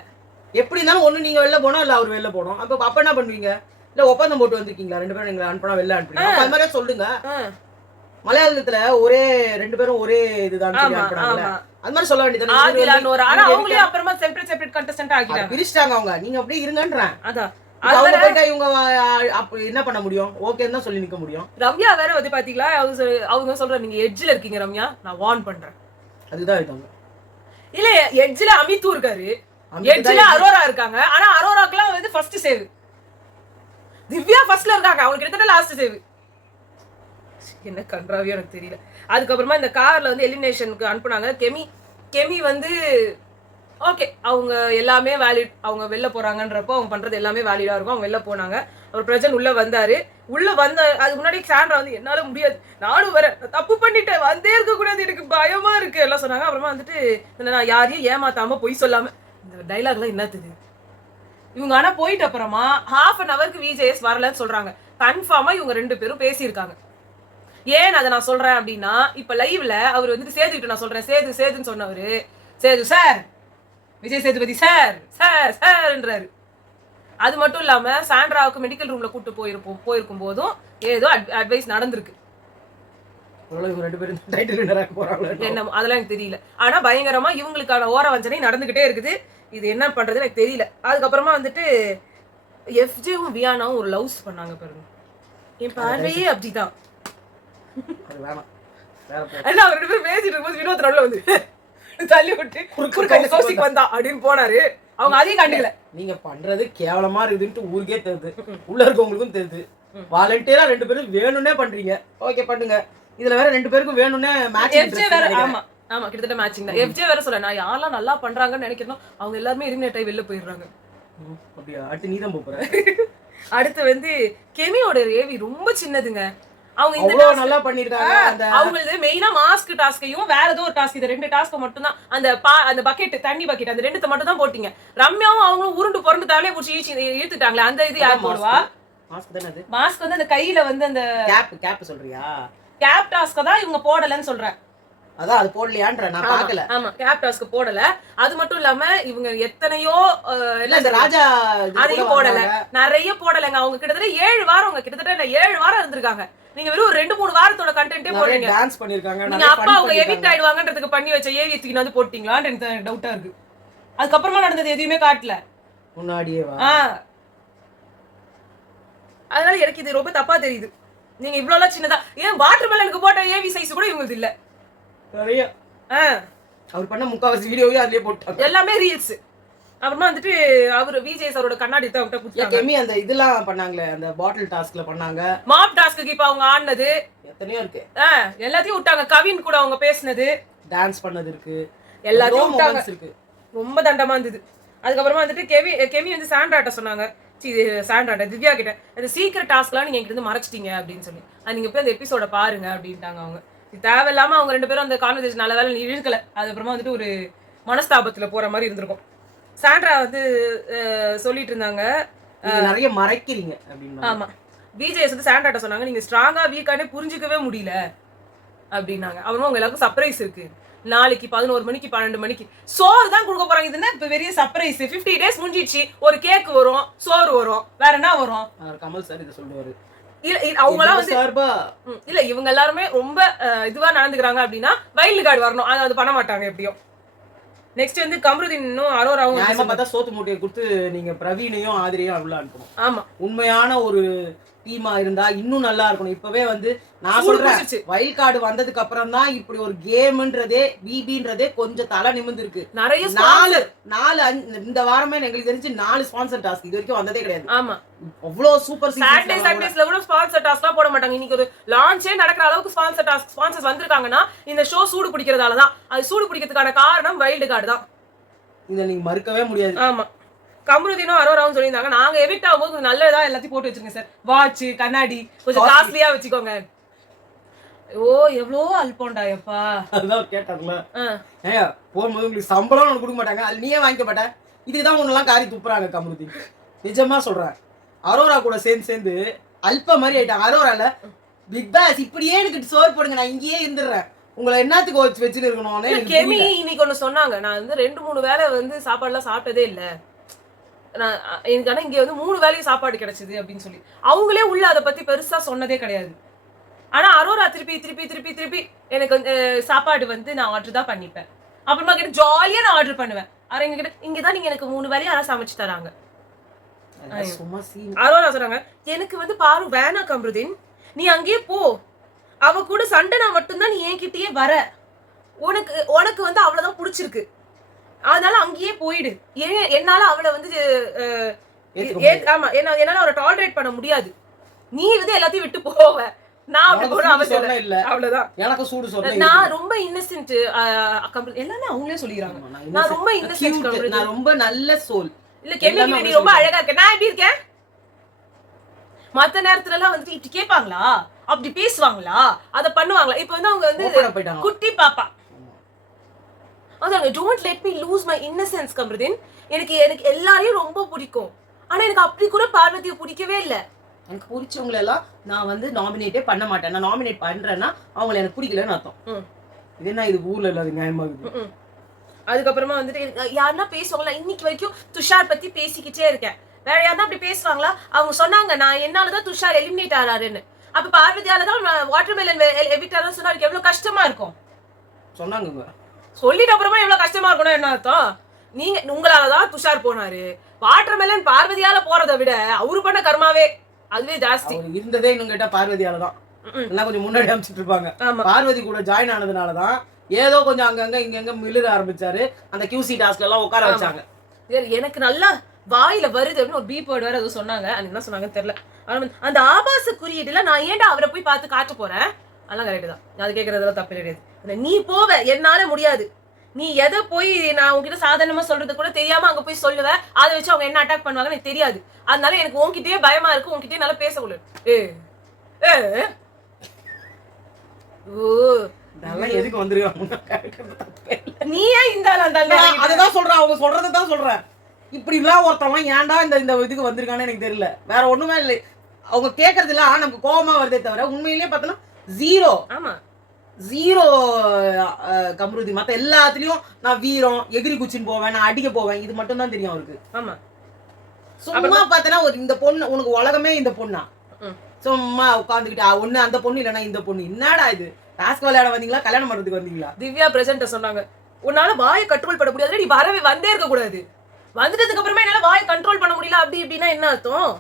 எப்படி இருந்தாலும் ஒண்ணு நீங்க வெளில போனோம், இல்ல அவர் வெளில போனோம். அப்ப என்ன பண்ணுவீங்க? இல்ல ஒப்பந்தம் போட்டு வந்திருக்கீங்களா 2 பேரும்? நீங்க அனுப்பினா வெளில அனுப்புறீங்க, அது மாதிரியே சொல்லுங்க. மலையாளத்துல ஒரே 2 பேரும் ஒரே இதுதான் அனுப்புறாங்க. அது மாதிரி சொல்ல வேண்டியது. அப்புறமா செப்பரேட் கண்டஸ்டன்ட் ஆகிட்டாங்க, பிரிச்சிட்டாங்க அவங்க. நீங்க அப்படியே இருங்கன்றேன். அதான் அவங்க போயிட்டா இவங்க அப்ப என்ன பண்ண முடியும்? ஓகேன்னு தான் சொல்லி நிக்க முடியும். ரம்யா வேற வந்து பாத்தீங்களா, அவங்க சொல்ற நீங்க எட்ஜ்ல இருக்கீங்க ரம்யா, நான் வார்ன் பண்றேன். அதுதான் இதாங்க. இல்ல எட்ஜ்ல அமித்தும் இருக்காரு, எட்ஜ்ல அரோரா இருக்காங்க. ஆனா அரோராக்குலாம் வந்து ஃபர்ஸ்ட் சேவ், திவ்யா ஃபர்ஸ்ட்ல இருக்காங்க, அவங்க கிட்டத்தட்ட லாஸ்ட் சேவ். என்ன கன்றாவியோ எனக்கு தெரியல. அதுக்கப்புறமா இந்த கார்ல வந்து எலிமினேஷனுக்கு அனுப்புனாங்க. கெமி வந்து ஓகே, அவங்க எல்லாமே வேலிட், அவங்க வெளில போறாங்கன்றப்போ அவங்க பண்றது எல்லாமே வேலிடா இருக்கும். அவங்க வெளில போனாங்க. அவர் பிரஜன் உள்ள வந்தாரு. உள்ள வந்த அதுக்கு முன்னாடி சாண்ட்ரா வந்து என்னால முடியாது, நானும் வரேன், தப்பு பண்ணிட்டேன், வந்தே இருக்க கூடாது, எனக்கு பயமா இருக்கு எல்லாம் சொன்னாங்க. அப்புறமா வந்துட்டு நான் யாரையும் ஏமாத்தாம பொய் சொல்லாம, இந்த டைலாக்லாம் என்னத்துது இவங்க. ஆனா போயிட்டு அப்புறமா ஹாஃப் அன் ஹவருக்கு விஜேஎஸ் வரலன்னு சொல்றாங்க. கன்ஃபார்மா இவங்க 2 பேரும் பேசியிருக்காங்க. ஏன் அதை நான் சொல்றேன் அப்படின்னா, இப்ப லைவ்ல அவர் வந்துட்டு சேதுக்கிட்ட நான் சொல்றேன், சேதுன்னு சொன்னவரு Sethu sir, Vijay Sethupathi sir sir சார்ன்றாரு. அது மட்டும் இல்லாம சாண்ட்ராவுக்கு மெடிக்கல் ரூம்ல கூட்டு போயிருக்கும் போதும் ஏதோ அட்வைஸ் நடந்திருக்கு. என்ன அதெல்லாம் எனக்கு தெரியல. ஆனா பயங்கரமா இவங்களுக்கான ஓர வஞ்சனை நடந்துகிட்டே இருக்குது. இது என்ன பண்றது எனக்கு தெரியல. அதுக்கப்புறமா வந்துட்டு எஃப்ஜேவும் வியானாவும் ஒரு லவ்ஸ் பண்ணாங்க பாருங்க. என் பார்வையே அப்படிதான். அவர் 2 பேரும் பேசிட்டு இருக்கும்போது வினோத் நடுவுல வந்து தள்ளி விட்டு கௌசிக் வந்தா அப்படின்னு போனாரு. அவங்க அதையும் கண்டுக்கல. நீங்க பண்றது கேவலமா இருக்குதுன்னு ஊருக்கே தெரியுது, உள்ள இருக்கவங்களுக்கும் தெரியுது. வாலண்டியரா 2 பேரும் வேணும்னே பண்றீங்க. ஓகே பண்ணுங்க. இதுல வேற 2 பேருக்கும் வேணும்னே மேட்ச். எஃப்ஜே வேற ஆமா கிட்டத்தட்ட மேட்சிங் தான். எஃப்ஜே வேற சொல்ல, நான் யாரெல்லாம் நல்லா பண்றாங்கன்னு நினைக்கிறேன் அவங்க எல்லாருமே எலிமினேட் ஆகி வெளில போயிடுறாங்க. அப்படியா? அடுத்து நீ தான் போற. அடுத்து வந்து கெமியோட ரேவி ரொம்ப சின்னதுங்க. அவங்க இந்த நல்லா பண்ணிருக்காங்க. அவங்களது மெயினா மாஸ்க் டாஸ்கையும் வேற ஏதோ ஒரு டாஸ்க், இந்த 2 டாஸ்க் மட்டும் தான். அந்த பக்கெட், தண்ணி பக்கெட், அந்த 2 மட்டும் தான் போட்டீங்க. ரம்யாவும் அவங்களும் உருண்டு புரண்டு தலையை பிடிச்சி இழுத்துட்டாங்களே, அந்த இது யார் போடுவா? மாஸ்க் தானே அது. மாஸ்க் வந்து அந்த கையில வந்து அந்த கேப் சொல்றியா? கேப் டாஸ்க் தான் இவங்க போடலன்னு சொல்றேன். அதான் அது போடலையான்ற நான் பார்க்கல. ஆமா கேப் டாஸ்க் போடல. அது மட்டும் இல்லாம இவங்க எத்தனையோ இந்த ராஜா அதையும் போடல, நிறைய போடலங்க. அவங்க கிட்டத்தட்ட 7 வாரம், அவங்க கிட்டத்தட்ட 7 வாரம் இருந்திருக்காங்க. நீங்க வெறும் 2-3 வாரத்தோட கண்டென்ட்டே போடுறீங்க. டான்ஸ் பண்ணிருக்காங்க. நீங்க அப்பா அவங்க எவிக்ட் ஆயிடுவாங்கன்றதுக்கு பண்ணி வச்ச ஏவி தூக்கி வந்து போட்டீங்களான்னு எனக்கு டவுட்டா இருக்கு. அதுக்கப்புறமா நடந்தது எதுவுமே காட்டல முன்னாடியே. அதனால எனக்கு இது ரொம்ப தப்பா தெரியுது. நீங்க இவ்வளவு சின்னதா ஏன் வாட்டர் மெலனுக்கு போட்ட ஏவி சைஸ் கூட இவங்களுக்கு இல்ல. நிறைய அவர் பண்ண முக்காவாசி வீடியோவே அதுலயே போட்டாங்க, எல்லாமே ரீல்ஸ். அப்புறமா வந்துட்டு அவர் விஜேஎஸ் அவரோட கண்ணாடி தவிட்ட குடுத்தாங்க. கெமி அந்த இதெல்லாம் பண்ணாங்களே, அந்த பாட்டில் டாஸ்க்ல பண்ணாங்க. மாப் டாஸ்க்கு இப்ப அவங்க ஆடுனது எத்தனையோ இருக்கு. எல்லாத்தையும் விட்டாங்க. கவின் கூட அவங்க பேசினது, டான்ஸ் பண்ணது இருக்கு, எல்லாத்தையும் விட்டாங்க. ரொம்ப தண்டமா இருந்தது. அதுக்கப்புறமா வந்துட்டு கெமி வந்து சாண்ட்ராட்ட சொன்னாங்க, சாண்ட்ராட்ட திவ்யா கிட்ட, அந்த சீக்கிரம் டாஸ்க்லாம் நீங்க என்கிட்ட இருந்து மறைச்சிட்டீங்க அப்படின்னு சொல்லி, நீங்க போய் அந்த எபிசோட பாருங்க அப்படின்ட்டாங்க. அவங்க தேவையில்லாம அவங்க 2 பேரும் அந்த கான்வர்சேஷன் நல்ல வேலை நீ இழுக்கல. அதுக்கப்புறமா வந்துட்டு ஒரு மனஸ்தாபத்துல போற மாதிரி இருந்திருக்கும். சாண்ட்ரா வந்து சொல்லிட்டு இருந்தாங்க, நிறைய மறைக்கிறீங்க அப்படின்னு. ஆமா, விஜேஎஸ் வந்து சாண்ட்ராட்ட சொன்னாங்க, நீங்க ஸ்ட்ராங்கா வீக்கானே புரிஞ்சுக்கவே முடியல அப்படின்னாங்க. அப்புறமா உங்க எல்லாருக்கும் சர்ப்ரைஸ் இருக்கு, நாளைக்கு 11 மணிக்கு 12 மணிக்கு சோறு தான் கொடுக்க போறாங்க. இது என்ன இப்ப பெரிய சர்ப்ரைஸ்? 50 டேஸ் முடிஞ்சிடுச்சு, ஒரு கேக் வரும், சோறு வரும், வேற என்ன வரும்? கமல் சார் இதை சொல்லுவாரு. அவங்கலாம் வந்து இல்ல, இவங்க எல்லாருமே ரொம்ப இதுவா நடந்துக்கிறாங்க அப்படின்னா வைல்டு கார்டு வரணும். அது பண்ண மாட்டாங்க எப்படியும். நெக்ஸ்ட் வந்து கம்ருதீனும் அரோராவும் பார்த்தா சோத்து மூட்டையை கொடுத்து நீங்க பிரவீனையும் ஆதிரையும் உள்ள அனுப்பணும். ஆமா, உண்மையான ஒரு டீமா இருந்தா இன்னும் நல்லா இருக்கணும். இப்பவே வந்து நான் சொல்றேன், வைல்ட் கார்டு வந்ததுக்கு அப்புறம் தான் இப்படி ஒரு கேம்ன்றதே பிபின்றதே கொஞ்சம் தலை நிமிர்ந்து இருக்கு. நிறைய 4 இந்த வாரமே எங்களுக்கு தெரிஞ்சு 4 ஸ்பான்சர் டாஸ்க் இது வரைக்கும் வந்ததே கிடையாது. ஆமா, அவ்வளவு சூப்பர். சாட்டர்டேஸ்ல கூட ஸ்பான்சர் டாஸ்க்லாம் போட மாட்டாங்க. இன்னைக்கு ஒரு லான்ச்சே நடக்கிற அளவுக்கு ஸ்பான்சர்ஸ் வந்திருக்காங்கன்னா இந்த ஷோ சூடு பிடிக்கிறதால தான். அது சூடு பிடிக்கிறதுக்கான காரணம் வைல்டு கார்டு தான். இதை நீங்க மறுக்கவே முடியாது. ஆமா, கம்ருதீனும் அரோராவும் சொல்லியிருந்தாங்க, நாங்க எவிக்ட் ஆகும்போது நல்லதா எல்லாத்தையும் போட்டு வச்சிருங்க சார், வாட்ச் கண்ணாடி கொஞ்சம் காஸ்ட்லியா வச்சுக்கோங்க. ஓ எவ்வளோ அல்போண்டா எப்பா. அதுதான் கேட்டாங்களா, போகும்போது உங்களுக்கு சம்பளம் ஒன்று கொடுக்க மாட்டாங்க, அது நீயே வாங்கிக்க மாட்டேன், இதுக்குதான் ஒன்னெல்லாம் காரி துப்புறாங்க கம்ருதீன். நிஜமா சொல்றேன், அரோரா கூட சேர்ந்து அல்ப மாதிரி ஆயிட்டாங்க. அரோரால பிக் பாஸ் இப்படியே எனக்கு சோறு போடுங்க, நான் இங்கேயே இருந்துடுறேன், உங்களை என்னத்துக்கு வச்சுட்டு இருக்கணும். கெமி இன்னைக்கு ஒண்ணு சொன்னாங்க, நான் வந்து 2-3 வேளை வந்து சாப்பாடுலாம் சாப்பிட்டதே இல்லை, எனக்கு ஆனா இங்க வந்து 3 வேளையும் சாப்பாடு கிடைச்சது அப்படின்னு சொல்லி அவங்களே உள்ள அதை பத்தி பெருசா சொன்னதே கிடையாது. ஆனா அரோரா திருப்பி எனக்கு சாப்பாடு வந்து நான் ஆர்டர் தான் பண்ணிப்பேன், அப்புறமா கிட்ட ஜாலியா நான் ஆர்டர் பண்ணுவேன். இங்கதான் நீங்க எனக்கு 3 வேளையும் யாராவது சமைச்சு தராங்க. சும்மா சீன். அரோரா சொல்றாங்க எனக்கு வந்து பாரு வேணா கம்ருதீன், நீ அங்கேயே போ, அவ கூட சண்டைனா மட்டும்தான் நீ என்கிட்டயே வர, உனக்கு வந்து அவ்வளவுதான் பிடிச்சிருக்கு, அதனால அங்கேயே போயிடு. என்னால அவளை வந்து ஆமா என்னால அவரை டாலரேட் பண்ண முடியாது, நீ வந்து எல்லாத்தையும் விட்டு போவ, நான் அப்படி போற அவசியம் இல்ல, அவ்வளவுதான். எனக்கு சூடு சொல்றேன், நான் ரொம்ப இன்னசென்ட் எல்லாமே அவங்களே சொல்லிடுறாங்க, நான் ரொம்ப இன்னசென்ட், நான் ரொம்ப நல்ல சோல், இல்ல கெமிக்கலி நீ ரொம்ப அழகா இருக்க, நான் எப்படி இருக்கேன்? மத்த நேரத்துல எல்லாம் வந்துட்டு இப்படி கேட்பாங்களா, அப்படி பேசுவாங்களா, அத பண்ணுவாங்களா? இப்ப வந்து அவங்க வந்து குட்டி பாப்பா அதான் don't let me loose my innocence Kamrudeen. எனக்கு எல்லாரையும் ரொம்ப பிடிக்கும், ஆனா எனக்கு அப்படி கூட பார்வதியை பிடிக்கவே இல்லை. எனக்கு பிடிச்சவங்களை எல்லாம் நான் வந்து நாமினேட்டே பண்ண மாட்டேன். நான் நாமினேட் பண்றேன்னா அவங்களை எனக்கு பிடிக்கலன்னு அர்த்தம். இது என்ன இது ஊர்ல இல்லாத நியாயமா இருக்கு. அதுக்கப்புறமா வந்துட்டு யாருன்னா பேசுவாங்களா, இன்னைக்கு வரைக்கும் துஷார் பத்தி பேசிக்கிட்டே இருக்கேன், வேற யாருன்னா அப்படி பேசுவாங்களா? அவங்க சொன்னாங்க நான் என்னாலதான் துஷார் எலிமினேட் ஆறாருன்னு. அப்ப பார்வதியாலதான் வாட்டர்மெலன் எவிக்ட் ஆறான்னு சொன்னா எனக்கு எவ்வளவு கஷ்டமா இருக்கும். சொன்னாங்க, சொல்லிட்டு அப்புறமா எவ்வளவு கஷ்டமா இருக்கணும் என்ன அர்த்தம்? நீங்க உங்களாலதான் துஷார் போனாரு, வாட்டர்மெலன் பார்வதியால போறதை விட அவரு பண்ண கர்மாவே அதுவே ஜாஸ்தி இருந்ததே. இன்னும் கேட்டா பார்வதியாலதான் எல்லாம் கொஞ்சம் முன்னாடி அமைச்சிட்டு இருப்பாங்க. பார்வதி கூட ஜாயின் ஆனதுனாலதான் ஏதோ கொஞ்சம் அங்கங்க இங்க மிளிர ஆரம்பிச்சாரு. அந்த கியூசி டாஸ்க்ல எல்லாம் உட்கார வச்சாங்க. எனக்கு நல்லா வாயில வருது அப்படின்னு ஒரு பீப் வேர்டு வேற ஏதோ சொன்னாங்க, அது என்ன சொன்னாங்கன்னு தெரியல. அந்த ஆபாச குறியீடுல நான் ஏன்டா அவரை போய் பார்த்து காட்ட போறேன், அதெல்லாம் கரெக்ட் தான், அது கேட்கறதெல்லாம் தப்பு கிடையாது. நீ போவ, என்னால முடியாது, நீ எதை போய் நான் உங்ககிட்ட சாதாரணமா சொல்றது கூட தெரியாம அங்க போய் சொல்லுவ, அதை வச்சு அவங்க என்ன அட்டாக் பண்ணுவாங்க எனக்கு தெரியாது, அதனால எனக்கு உன்கிட்டயே பயமா இருக்கு, உன்கிட்டயே நல்லா பேச முடியாது. எதுக்கு வந்துருக்காங்க நீ ஏன் இந்த அதான் சொல்றேன், அவங்க சொல்றதான் சொல்றேன். இப்படி எல்லாம் ஒருத்தவன் ஏன்டா இந்த இதுக்கு வந்திருக்கான்னு எனக்கு தெரியல. வேற ஒண்ணுமே இல்லை, அவங்க கேட்கறது இல்ல, நமக்கு கோபமா வருதே தவிர உண்மையிலேயே பார்த்தோன்னா ஜீரோ. ஆமா ஜீரோ கம்ருதி. மத்த எல்லாத்துலயும் நான் வீரம் எகிரி குச்சின்னு போவேன், நான் அடிக்க போவேன், இது மட்டும் தான் தெரியும் அவருக்கு. ஆமா சும்மா பார்த்தனா ஒரு இந்த பொண்ணு உனக்கு உலகமே இந்த பொண்ணா, சும்மா உட்காந்துக்கிட்டு ஒண்ணு அந்த பொண்ணு இல்லைன்னா இந்த பொண்ணு. என்னடா இது, டாஸ்க் விளையாட வந்தீங்களா கல்யாணம் பண்றதுக்கு வந்தீங்களா? திவ்யா பிரசன்ட் சொன்னாங்க உன்னால வாயை கண்ட்ரோல் பண்ண முடியாது, நீ வரவே வந்தே இருக்க கூடாது, வந்துட்டதுக்கு அப்புறமா என்னால வாயை கண்ட்ரோல் பண்ண முடியல அப்படி இப்படின்னா என்ன அர்த்தம்?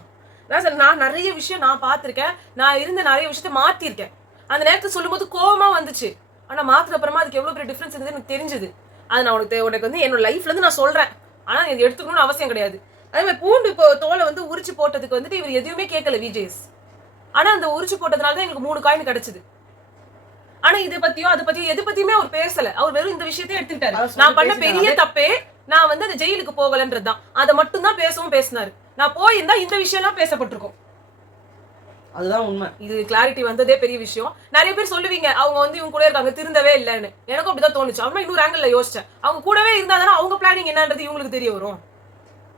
நான் நிறைய விஷயம் நான் பார்த்திருக்கேன், நான் இருந்த நிறைய விஷயத்த மாத்திருக்கேன். அந்த நேரத்தை சொல்லும் போது கோவமா வந்துச்சு, ஆனா மாத்திர அப்புறமா அதுக்கு எவ்வளவு பெரிய டிஃபரன்ஸ் இருந்தது எனக்கு தெரிஞ்சது. அது நான் உனக்கு வந்து என்னோட லைஃப்ல இருந்து நான் சொல்றேன், ஆனா இது எடுத்துக்கணும்னு அவசியம் கிடையாது. அதே மாதிரி பூண்டு இப்போ தோலை வந்து உரிச்சு போட்டதுக்கு வந்துட்டு இவர் எதுவுமே கேட்கல விஜேஸ், ஆனா அந்த உரிச்சு போட்டதுனாலதான் எங்களுக்கு 3 காயின் கிடைச்சது. ஆனா இதை பத்தியோ அதை பத்தியோ எது பத்தியுமே அவர் பேசல, அவர் வெறும் இந்த விஷயத்தையும் எடுத்துக்கிட்டாரு. நான் பண்ண பெரிய தப்பே நான் வந்து அந்த ஜெயிலுக்கு போகலன்றதுதான், அதை மட்டும் தான் பேசினாரு. நான் போயிருந்தா இந்த விஷயம் எல்லாம் பேசப்பட்டிருக்கும். அதுதான் உண்மை. இது கிளாரிட்டி வந்ததே பெரிய விஷயம். நிறைய பேர் சொல்லுவீங்க அவங்க வந்து இவங்க கூட இருக்காங்க திருந்தவே இல்லைன்னு, எனக்கும் அப்படிதான் தோணுச்சு. அவங்க இன்னொரு ஆங்கிள் யோசிச்சேன், அவங்க கூடவே இருந்தா தானே அவங்க பிளானிங் என்னன்றது இவங்களுக்கு தெரிய வரும்.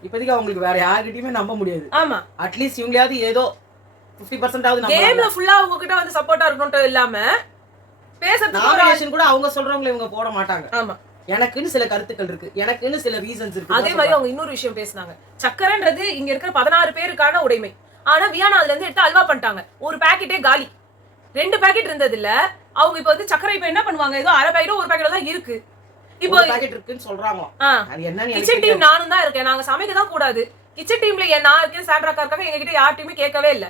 இப்போதைக்கு அவங்களுக்கு வேற யார்கிட்டயுமே நம்ப முடியாது. ஆமா, அட்லீஸ்ட் இவங்களாவது ஏதோ 50% ஆவது கேம்ல ஃபுல்லா அவங்க கிட்ட வந்து சப்போர்ட்டா இருக்கணும் இல்லாம பேசுறதுக்கு கூட அவங்க சொல்றவங்களை இவங்க போட மாட்டாங்க. ஆமா, எனக்குன்னு சில கருத்துக்கள் இருக்கு, எனக்குன்னு சில ரீசன்ஸ் இருக்கு. அதே மாதிரி அவங்க இன்னொரு விஷயம் பேசினாங்க, சக்கரன்றது இங்க இருக்கிற 16 பேருக்கான உடைமை, ஆனா வியானா அதுல இருந்து எடுத்து அல்வா பண்ணிட்டாங்க, ஒரு பாக்கெட்டே காலி, 2 பாக்கெட் இருந்தது இல்ல. அவங்க இப்ப வந்து சக்கரை இப்ப என்ன பண்ணுவாங்க, ஏதோ அரை பாக்கெட்டோ ஒரு பாக்கெட்டோ தான் இருக்கு, இப்போ பாக்கெட் இருக்குன்னு சொல்றாங்க. அது என்னன்னு கிச்சன் டீம் நானும் தான் இருக்கேன், நாங்க சமைக்க தான் கூடாது, கிச்சன் டீம்ல நான் இருக்கேன், சாண்ட்ராக்கா இருக்காங்க, எங்க கிட்ட யார்ட்டையுமே கேட்கவே இல்ல,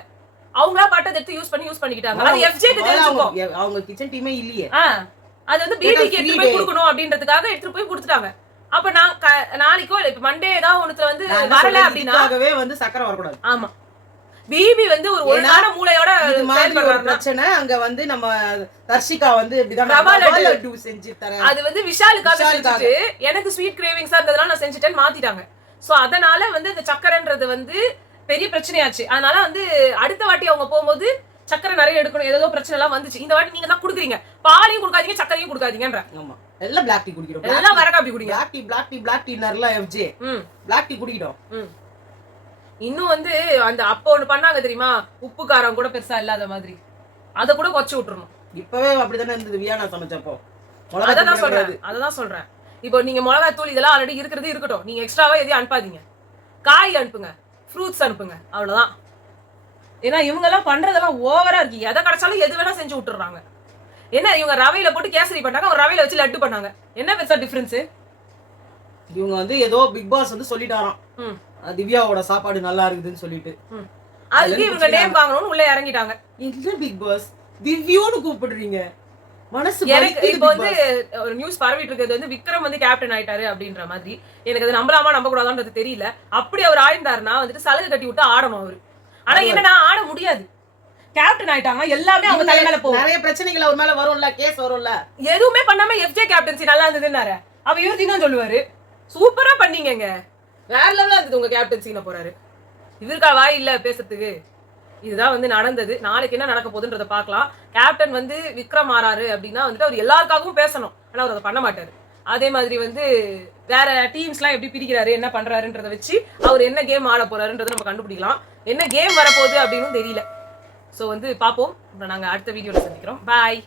அவங்களா பாட்டை எடுத்து யூஸ் பண்ணிக்கிட்டாங்க. அது எஃப்ஜேக்கு தெரிஞ்சுக்கும், அவங்க கிச்சன் டீமே இல்லையே, அது வந்து பிபிக்கு எடுத்து போய் கொடுக்கணும் அப்படின்றதுக்காக எடுத்து போய் கொடுத்துட்டாங்க. அப்ப நான் நாளைக்கோ இப்ப மண்டே ஏதாவது ஒண்ணுத்துல வந்து வரல அப்படின்னாவே வந்து சக்கரை வரக்கூடாது. ஆமா, பிபி வந்து ஒரு ஒழுங்கான மூளையோட பிரச்சனை. அங்க வந்து நம்ம தர்ஷிகா வந்து இப்படிதான் செஞ்சு தரேன், அது வந்து விஷாலுக்காக செஞ்சுட்டு எனக்கு ஸ்வீட் கிரேவிங்ஸா இருந்ததுனால நான் செஞ்சுட்டேன்னு மாத்திட்டாங்க. சோ அதனால வந்து இந்த சக்கரைன்றது வந்து பெரிய பிரச்சனையாச்சு. அதனால வந்து அடுத்த வாட்டி அவங்க போகும்போது சக்கரை நிறைய எடுக்கணும், ஏதோ பிரச்சனை எல்லாம் வந்துச்சு. இந்த வாட்டி நீங்க தான் குடுக்குறீங்க, பாலையும் கொடுக்காதீங்க சக்கரையும் கொடுக்காதீங்கன்ற. ஆமா, எல்லாம் பிளாக் டீ குடிக்கிறோம், எல்லாம் வர காப்பி குடிங்க, பிளாக் டீ நர்ல எஃப்ஜே பிளாக் டீ குடிக்கிறோம். இன்னும் வந்து அந்த அப்ப ஒண்ணு பண்ணாங்க தெரியுமா, உப்பு காரம் கூட பெருசா இல்லாத மாதிரி, அத கூட கொச்சு விட்டுறணும். இப்பவே அப்படிதானே இருந்தது வியானா சமைச்சப்போ. அததான் சொல்றேன், இப்போ நீங்க மிளகாய் தூள் இதெல்லாம் ஆல்ரெடி இருக்கிறது இருக்கட்டும், நீங்க எக்ஸ்ட்ராவா எதையும் அனுப்பாதீங்க, காய் அனுப்புங்க, ஃப்ரூட்ஸ் அனுப்புங்க, அவ்வளவுதான். ஏன்னா இவங்க எல்லாம் பண்றதெல்லாம் ஓவரா இருக்கு, எதை கிடைச்சாலும் எது வேணா செஞ்சு விட்டுறாங்க. என்ன இவங்க ரவையில போட்டு கேசரி பண்ணாங்க, ஒரு ரவையில வச்சு லட்டு பண்ணாங்க, என்ன பெருசா டிஃபரன்ஸ்? இவங்க வந்து ஏதோ பிக் பாஸ் வந்து சொல்லிட்டாராம், திவ்யாவோட சாப்பாடு நல்லா இருக்குதுன்னு சொல்லிட்டு அதுக்கு இவங்க நேம் வாங்கணும்னு உள்ள இறங்கிட்டாங்க. இல்ல பிக் பாஸ் திவ்யோன்னு கூப்பிடுறீங்க, மனசு எனக்கு இப்போ வந்து ஒரு நியூஸ் பரவிட்டு இருக்கிறது வந்து விக்ரம் வந்து கேப்டன் ஆயிட்டாரு அப்படின்ற மாதிரி. எனக்கு அது நம்பலாமா நம்ப கூடாதான்றது தெரியல. அப்படி அவர் ஆயிருந்தாருன்னா வந்துட்டு சலுகை கட்டி விட்டு ஆடணும் அவரு. ஆனா என்னன்னா ஆட முடியாது. கேப்டன் ஆயிட்டாங்கன்னா எல்லாமே அவங்க தலைமையில போகும். நிறைய பிரச்சனைகள் அவர் மேல வரும்ல, கேஸ் வரும்ல. எதுவுமே பண்ணாம எஃப்ஜே கேப்டன்சி நல்லா இருந்ததுன்னாரு. அவ இவர் தான் சொல்லுவாரு, சூப்பரா பண்ணீங்க, வேற லெவலா இருந்தது உங்க கேப்டன்சின்னு போறாரு. இவருக்கா வாய் இல்ல பேசுறதுக்கு? இதுதான் வந்து நடந்தது. நாளைக்கு என்ன நடக்க போகுதுன்றத பார்க்கலாம். கேப்டன் வந்து விக்ரம் ஆறாரு அப்படின்னா வந்துட்டு அவர் எல்லாருக்காகவும் பேசணும். ஆனா அவர் அதை பண்ண மாட்டாரு. அதே மாதிரி வந்து வேற டீம்ஸ்லாம் எப்படி பிரிக்கிறாரு, என்ன பண்றாருன்றத வச்சு அவர் என்ன கேம் ஆட போறாருன்றதை நம்ம கண்டுபிடிக்கலாம். என்ன கேம் வரப்போகுது அப்படின்னு தெரியல. ஸோ வந்து பார்ப்போம். நாங்கள் அடுத்த வீடியோவில் சந்திக்கிறோம். பாய்.